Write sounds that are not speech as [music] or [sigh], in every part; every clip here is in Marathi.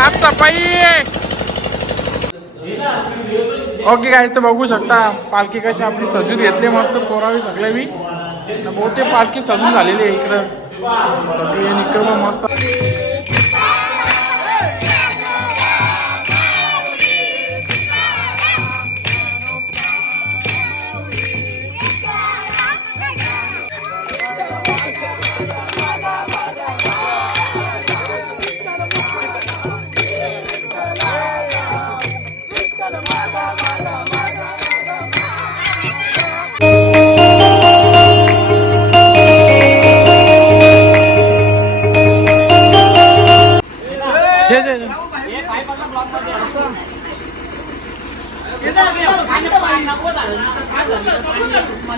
साफसफाई ओके काय तर बघू शकता पालखी कशी आपली सजून घेतली मस्त पोरावी सगळे मी बहुतेक पालखी सजून झालेली आहे इकडं. सगळी निकम मस्त.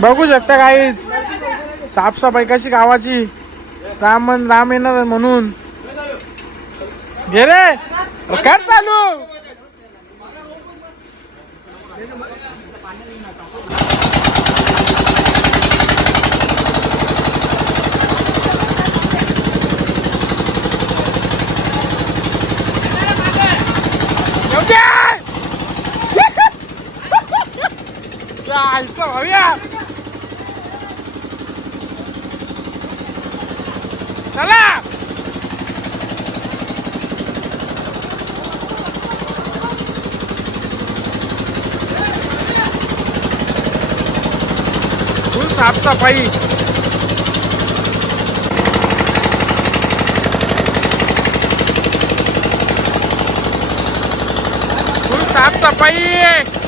बघू शकता काहीच. साफसफाई कशी गावाची? राम राम येणार म्हणून. घे रे. कर चालू. Yeah! योग्य! जायचं भाऊया चला फुल साफसफाई फुल साफसफाई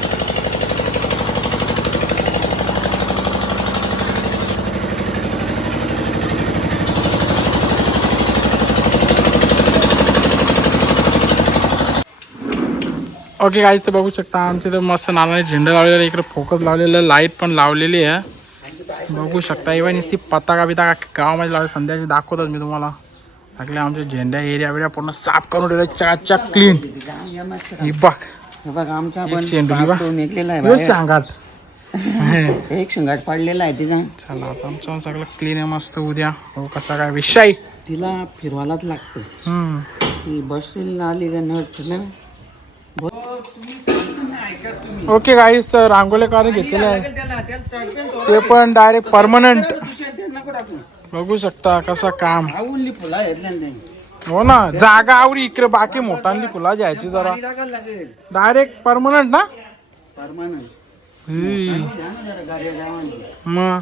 ओके काही तर बघू शकता आमच्या इथं मस्त नानाने झेंडा लावलेला. इकडे फोकस लावलेलं लाइट पण लावलेली आहे. बघू शकता इव्हन नुसती पताका बिताका गावामध्ये लावले संध्याकाळी दाखवतात मी तुम्हाला. लागले आमच्या झेंडा एरिया बिरिया पूर्ण साफ करून ठेवलं चाक क्लीन ही बघ. आमचा एक शिंगाट [laughs] पाडलेला आहे तिचा. चला आता आमचं सगळं क्लीन आहे मस्त उद्या. हो कसा काय विषय? तिला फिरवायलाच लागतं ती बसलेली आली ना? ओके गाईस तर रांगोलीकाने घेतलेलं आहे. ते पण डायरेक्ट परमनंट बघू शकता कसं काम. हो ना जागा आवरी इकडे बाकी मोठांनी फुला जायची जरा. डायरेक्ट परमनंट ना? परमानंट. मग?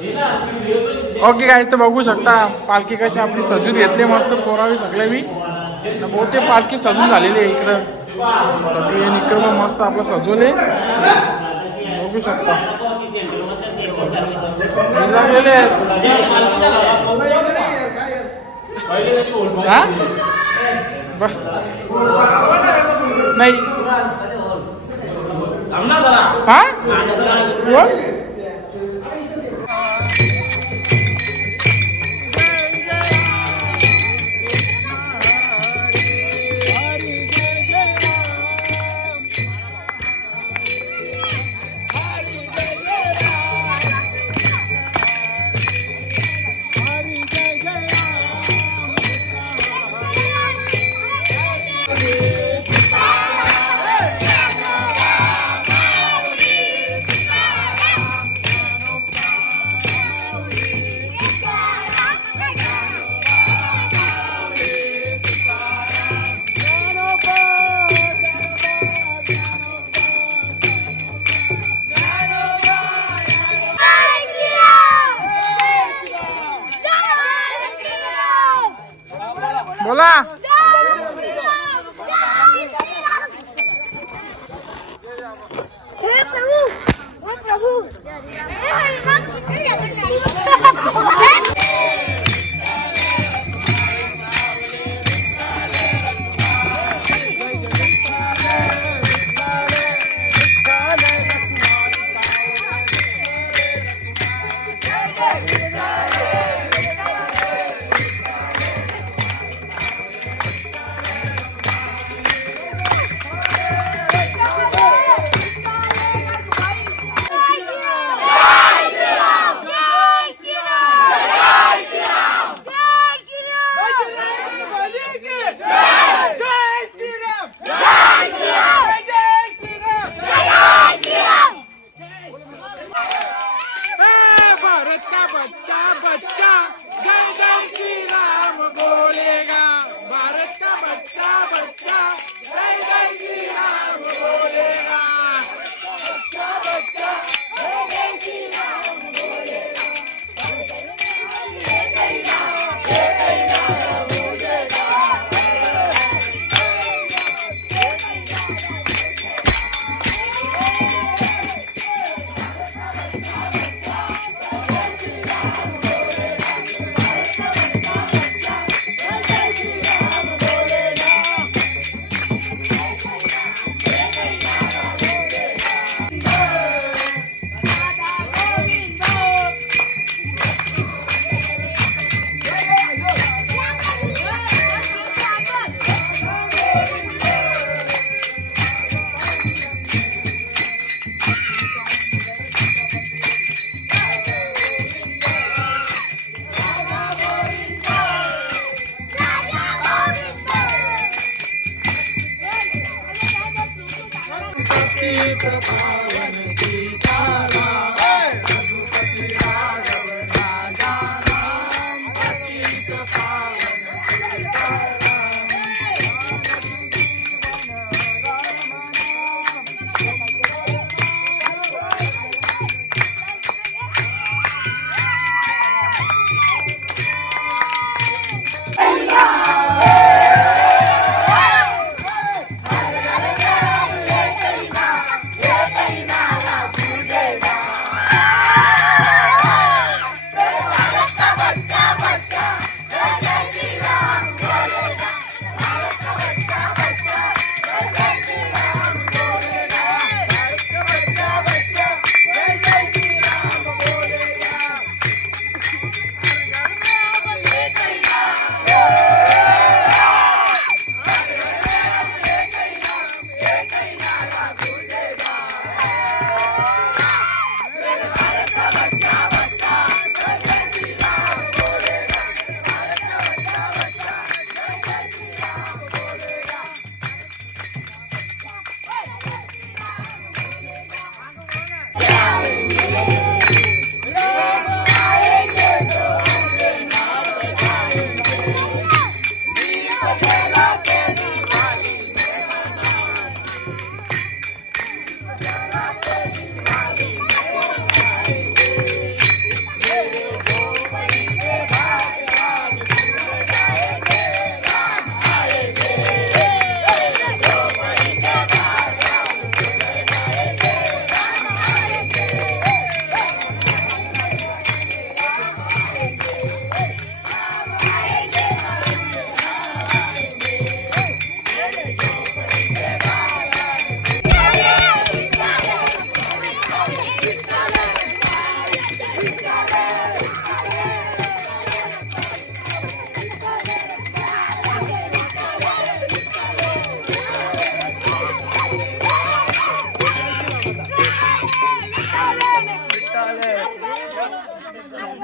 ओके काय तर बघू शकता पालखी कशी आपली सजून घेतली मस्त पोरावी सगळे मी. बहुतेक पालखी सजून झालेली आहे इकडं. सगळी इकडं मस्त आपलं सजवले. बघू शकता. हे लागलेले. हा? नाही. हा? 好了。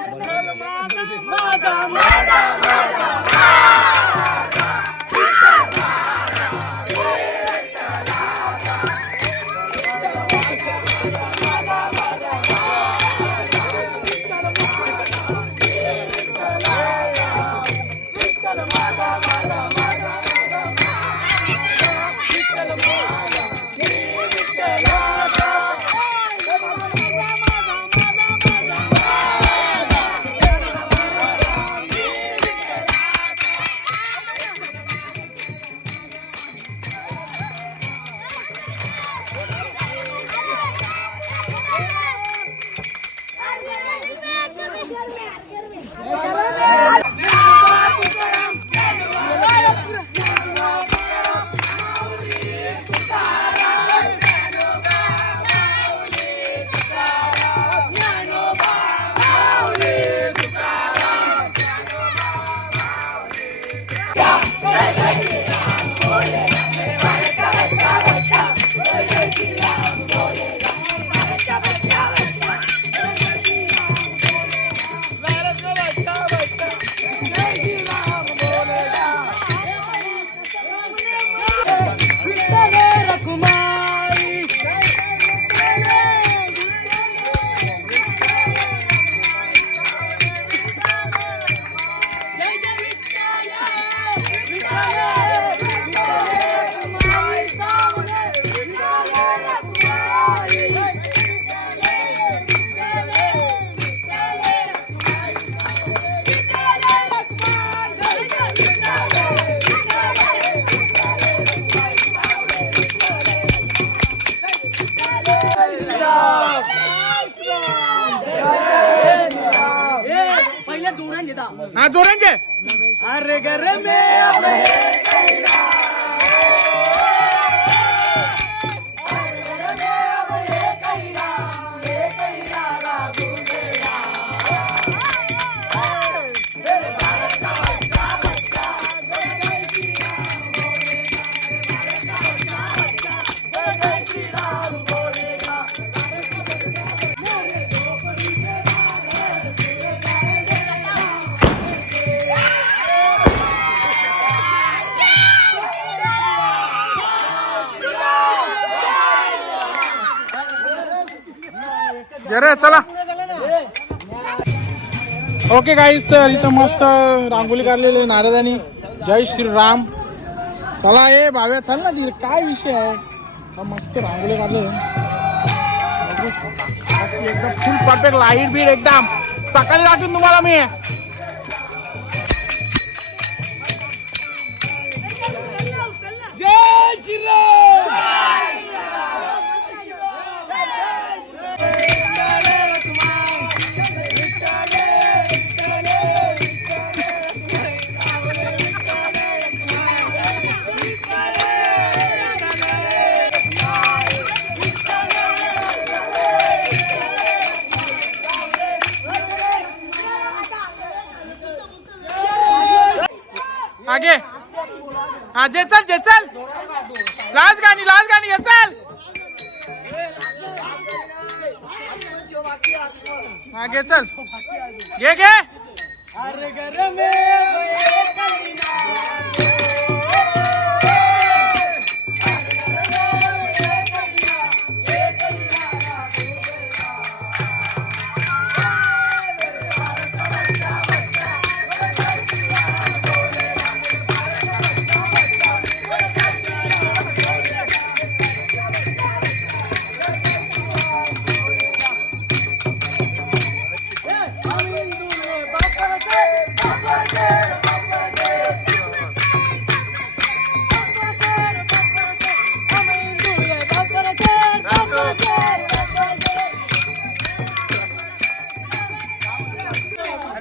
மாதா மாதா மாதா Yeah. अरे घर रे चला. ओके गाईज तर इथं मस्त रांगोळी काढलेली नारदानी. जय श्रीराम. चला ये भाव्या चल ना तिकडे. काय विषय आहे? मस्त रांगोळी काढले एकदम फुल परफेक्ट लाइट बीट एकदम. सकाळी दाखवीन तुम्हाला मी. जय श्रीराम.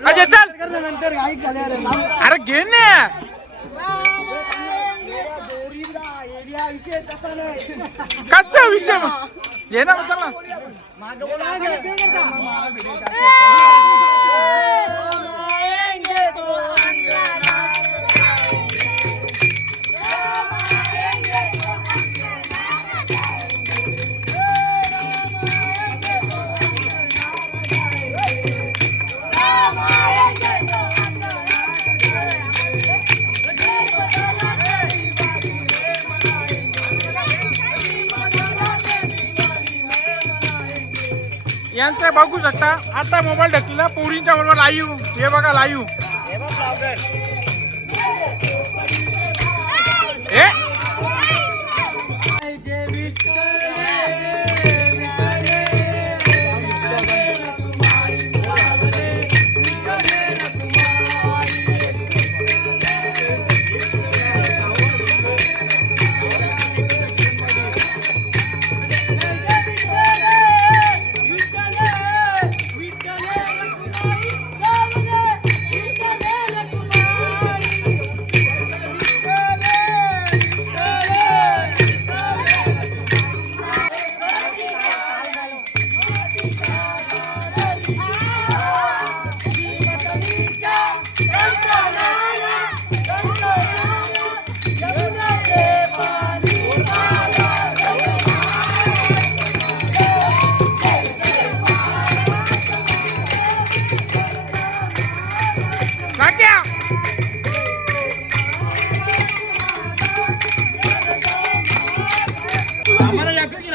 अजय चल. अरे घे ना कसा विषय मग? घे ना मग चल बघू शकता. आता मोबाईल ढकलेला पोरींच्या बरोबर लाईव्ह हे बघा लाईव्ह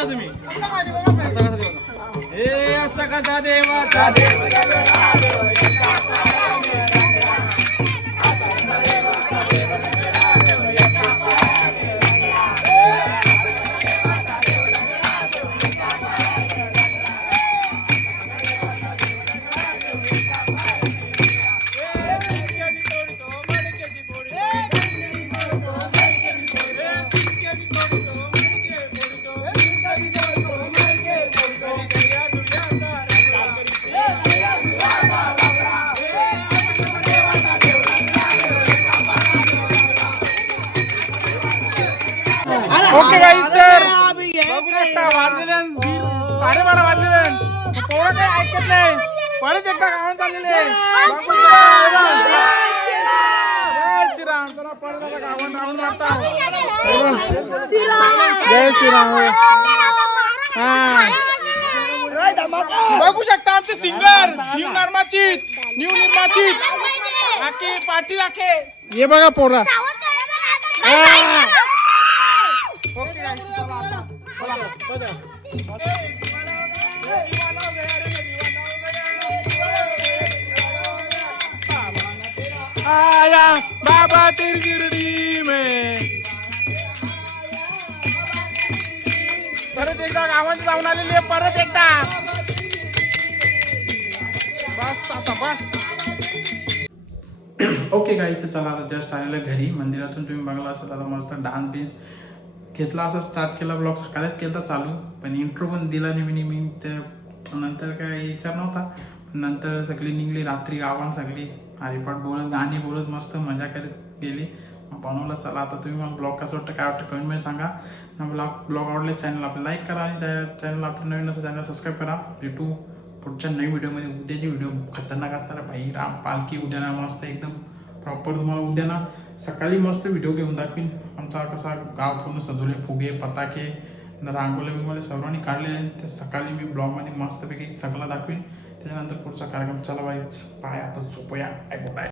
तुम्ही असा कसा देवा हे असा कसा देवाचा देव गाईस तर बघू शकता वाजलेले आहेत. दीड साडेबारा वाजलेले आहेत. मग पोरं काही ऐकत नाही. परत एकदा गावात चाललेले बघू शकता. जय श्रीराम. चला परत आता गावात राहून मारता जय श्रीराम. हा बघू शकता आमचे सिंगर न्यू निर्माचित न्यू निर्माचित. आके पाटील आके हे बघा पोरा. ओके चला आता. चला, आया बाबा तेरी गिरडी में। परत एकदा गावात जाऊन आलेली आहे परत एकदा. बस आता बस. ओके गाईस तर चला आता जस्ट आलेलं घरी. मंदिरातून तुम्ही बघला असाल आता मस्त डान्स बिन्स घेतला असं स्टार्ट केला ब्लॉग सकाळीच केला चालू. पण इंट्रो पण दिला नेहमी नेहमी. त्या नंतर काय विचार नव्हता. पण नंतर सगळी निघली रात्री गावान सगळी हरिपाठ बोलत गाणी बोलत मस्त मजा करत गेली. मग बनवलं चला आता तुम्ही मला ब्लॉग कसं वाटतं काय वाटतं कमेंटमध्ये सांगा. ना ब्लॉग ब्लॉग आवडले चॅनल आपलं लाईक करा आणि चॅनल आपलं नवीन असं चॅनल सबस्क्राईब करा. भेटू पुढच्या नवीन व्हिडिओमध्ये उद्याची व्हिडिओ खतरनाक असणार भाई. राम पालखी उद्याना मस्त एकदम प्रॉपर तुम्हाला उद्याना सकाळी मस्त व्हिडिओ घेऊन दाखवीन. आमचा कसा गाव पूर्ण सजवले फुगे पताके रांगोले बिंगोले सर्वांनी काढलेले आणि ते सकाळी मी ब्लॉगमध्ये मस्तपैकी सगळं दाखवीन। त्याच्यानंतर पुढचा कार्यक्रम चालवायच बाईच पाय आता झोपूया ऐकू आहे